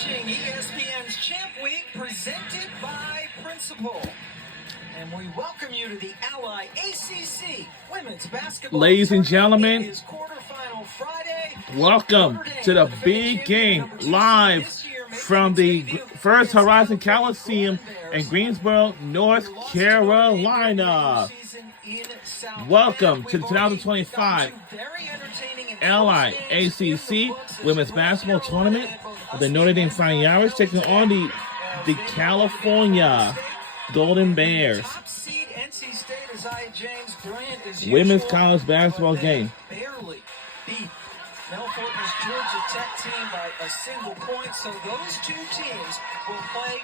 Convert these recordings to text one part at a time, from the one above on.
watching ESPN's Champ Week presented by Principal. And we welcome you to the Ally ACC Women's Basketball Ladies and gentlemen, It is quarterfinal Friday. welcome to the big game live from the First Horizon Coliseum in Greensboro, North Carolina. Welcome to the 2025 Ally ACC Women's Basketball Tournament with the Notre Dame Fighting Irish taking on the California Golden Bears. Women's college basketball game. Barely beat Melfort's Georgia Tech team by a single point. So those two teams will play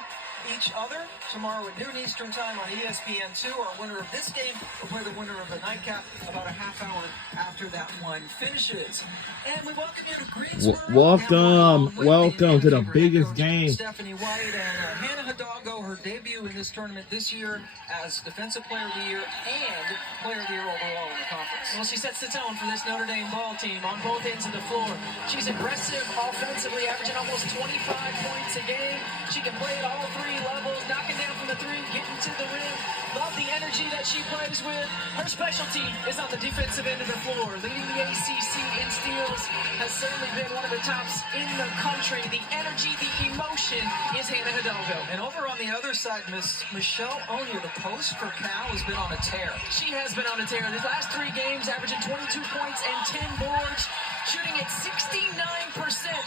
each other tomorrow at noon Eastern Time on ESPN2. Our winner of this game will play the winner of the nightcap about a half hour after that one finishes. And we welcome you to Greensboro. Welcome to the biggest game. Stephanie White and Hannah Hidalgo, her debut in this tournament this year as Defensive Player of the Year and Player of the Year overall in the conference. Well, she sets the tone for this Notre Dame ball team on both ends of the floor. She's aggressive offensively, averaging almost 25 points a game. She can play at all three levels, knocking down from the three, getting to the rim. Love the energy that she plays with. Her specialty is on the defensive end of the floor. Leading the ACC in steals has certainly been one of the tops in the country. The energy, the emotion is Hannah Hidalgo. And over on the other side, Miss Michelle Onya, the post for Cal, has been on a tear. She has been on a tear. These last 3 games, averaging 22 points and 10 boards. Shooting at 69%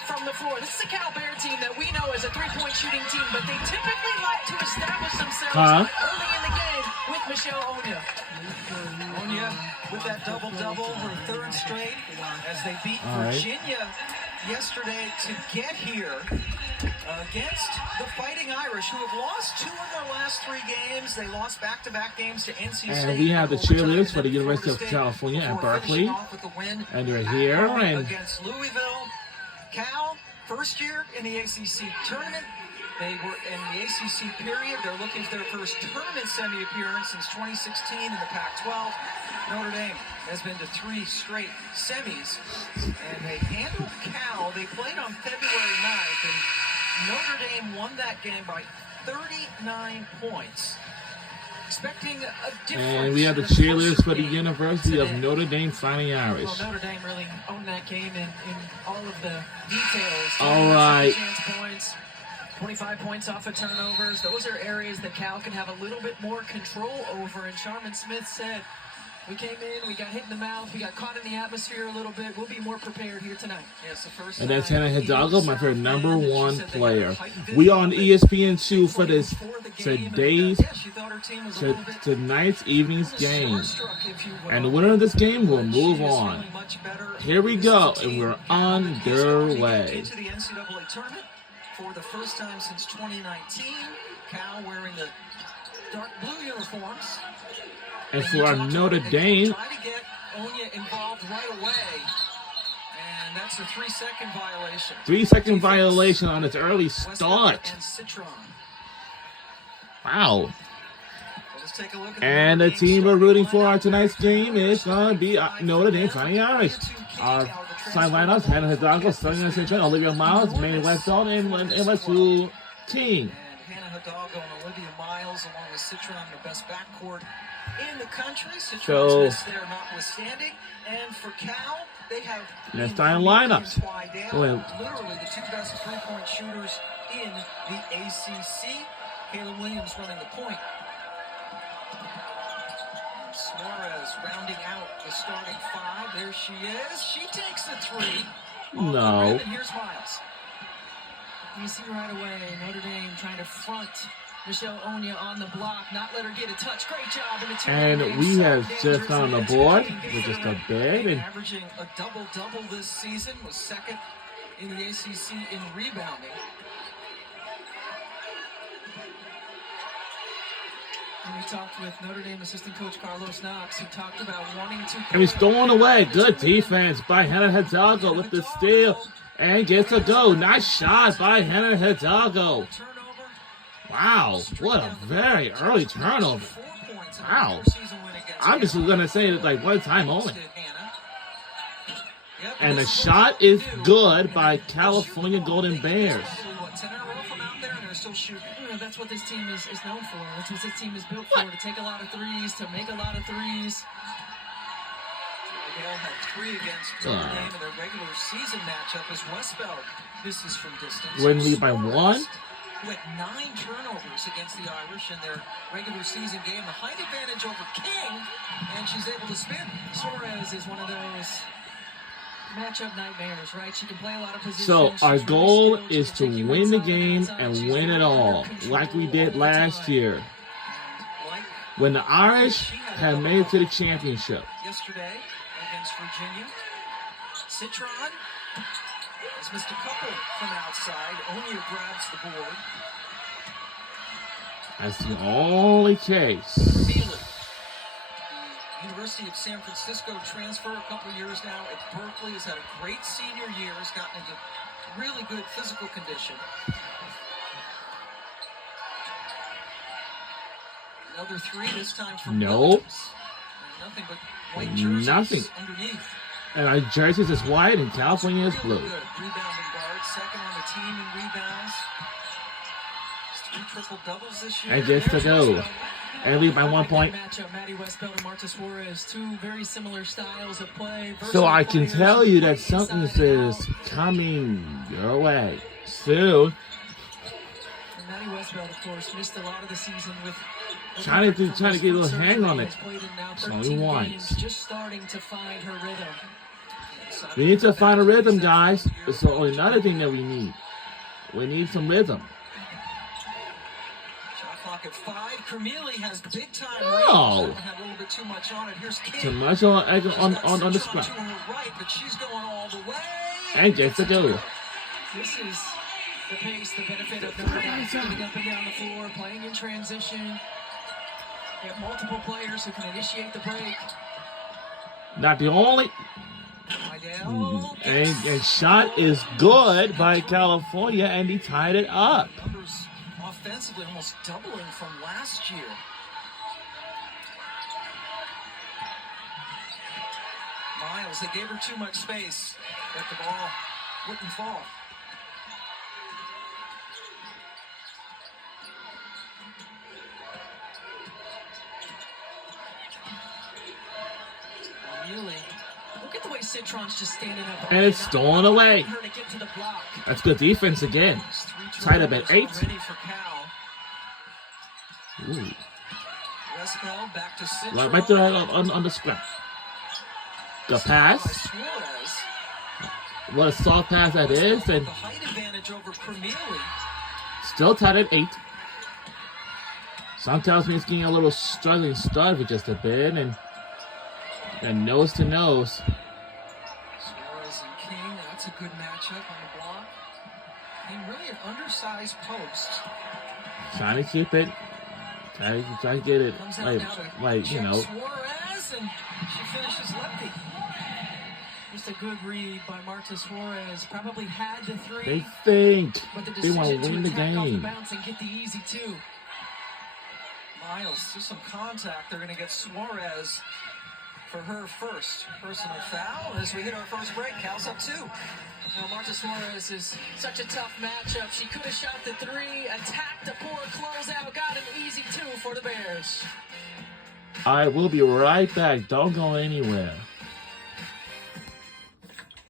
from the floor. This is a Cal Bear team that we know as a three-point shooting team, but they typically like to establish themselves early in the game with Michelle Onya. Onya with that double-double, her third straight, as they beat Virginia yesterday to get here against the Fighting Irish, who have lost 2 of their last 3 games. They lost back-to-back games to NC State. And we have the cheerleaders for the University of California at Berkeley. And they're here. And against Louisville. Cal, first year in the ACC tournament. They were in the ACC period. They're looking for their first tournament semi-appearance since 2016 in the Pac-12. Notre Dame has been to 3 straight semis. And they handled Cal. They played on February 9th. And Notre Dame won that game by 39 points. Expecting a difference. And we have the cheerleaders for the University of Notre Dame Fighting Irish. Well, Notre Dame really owned that game in all of the details. All right. Points, 25 points off of turnovers. Those are areas that Cal can have a little bit more control over. And Sharman Smith said, we came in, we got hit in the mouth, we got caught in the atmosphere a little bit. We'll be more prepared here tonight. Yes, the first and that's Hannah Hidalgo, my favorite #1 player. We on ESPN2 for this tonight's evening's game. And the winner of this game will move on. Here we go, and we're underway. Into the NCAA tournament for the first time since 2019. Cal wearing the dark blue uniforms. And for our Notre Dame, try to get Onya involved right away, and that's a 3-second violation. 3-second violation on its early start. Wow. And the team we're rooting for our tonight's game is going to be Notre Dame Fighting Irish. Our side lineups: Hannah Hidalgo, Sonia Central, Olivia Miles, Manny Westall, and Lesu King. Hannah Hidalgo and Olivia Miles, along with Citron, the best backcourt in the country. So, there notwithstanding. And for Cal, they have next time lineups. Literally the 2 best three-point shooters in the ACC. Kayla Williams running the point. Suarez rounding out the starting 5. There she is. She takes the 3. No. And here's Miles. You see right away Notre Dame trying to front Michelle Onya on the block, not let her get a touch. Great job in the two. And we have just on the board with just a big and averaging a double-double this season, was second in the ACC in rebounding. And we talked with Notre Dame assistant coach Carlos Knox, who talked about wanting to. And he's stolen away. Good defense by Hannah Hidalgo with the steal and gets a go. Nice shot by Hannah Hidalgo. Wow, what a very early turnover. Wow. I'm just going to say it like one time only. And the shot is good by California Golden Bears. still shooting. That's what this team is known for. That's what this team is built for, to take a lot of threes, to make a lot of threes. Miguel had 3 against Notre Dame in their regular season matchup as Westbeld misses from distance. We're in lead by 1. Who had 9 turnovers against the Irish in their regular season game. The height advantage over King, and she's able to spin. Suarez is one of those matchup nightmares, right? She can play a lot of positions. So our She's goal really skilled. is She to can take you win the inside game outside. and She's win it really all, under control like we did all the last time. year. Like When the Irish had made it to the championship. yesterday against Virginia. Citron has missed a couple from outside. Onya grabs the board. That's the only case. Neely, the University of San Francisco transfer a couple years now at Berkeley, has had a great senior year, has gotten into really good physical condition. Another 3, this time from Nope. Williams. And nothing but white jerseys Nothing. underneath. And our jerseys is white and California is blue. Really good rebounding guard, second on the team in rebounds. 3 triple doubles this year. And gets to go. And lead by 1 point. Matchup, Maddie Westbeld and Marta Suarez, 2 very similar styles of play. So I can tell you that something is coming your way soon. And Maddie Westbeld, of course, missed a lot of the season with Trying to get a little hang on it. Has played in now It's only 13 once. games, just starting to find her rhythm. We need to find a rhythm, guys. It's the only another thing that we need. We need some rhythm. Shot clock at 5. Kermealy has big time Oh. range. Had a little bit too much on it. Here's King. Too much on the Citron scrap. to her right, but she's going all the way. And gets to go. This is the pace, the benefit of Notre Dame getting up and down the floor, playing in transition. They have multiple players who can initiate the break. Not the only. Vidal And shot is good by California, and he tied it up. numbers offensively almost doubling from last year. Miles, they gave her too much space, but the ball wouldn't fall. Neely. Look at the way Citron's just standing up. And it's stolen away. Her to get to the block. That's good defense again. Tied up at 8. Ready for Cal. Ooh. Westbeld back to Citron. Right there on the scrap. The By pass. Suarez. What a soft pass that is. And The height advantage over Kermealy. still tied at 8. Some tells me it's getting a little struggling start with just a bit. And nose to nose. Suarez and King, that's a good matchup on the block. King really an undersized post. Trying to keep it. Trying to get it. Comes out now to Like you check know. Suarez, and she finishes lefty. Just a good read by Marta Suarez. Probably had the 3. They think but the they want to decision win the attack off the game. bounce and get the easy 2. Miles, just some contact. They're going to get Suarez for her first personal foul as we hit our first break. Cal's up 2. Well, Marta Suarez is such a tough matchup. She could have shot the 3, attacked the poor closeout, got an easy 2 for the Bears. I will be right back. Don't go anywhere.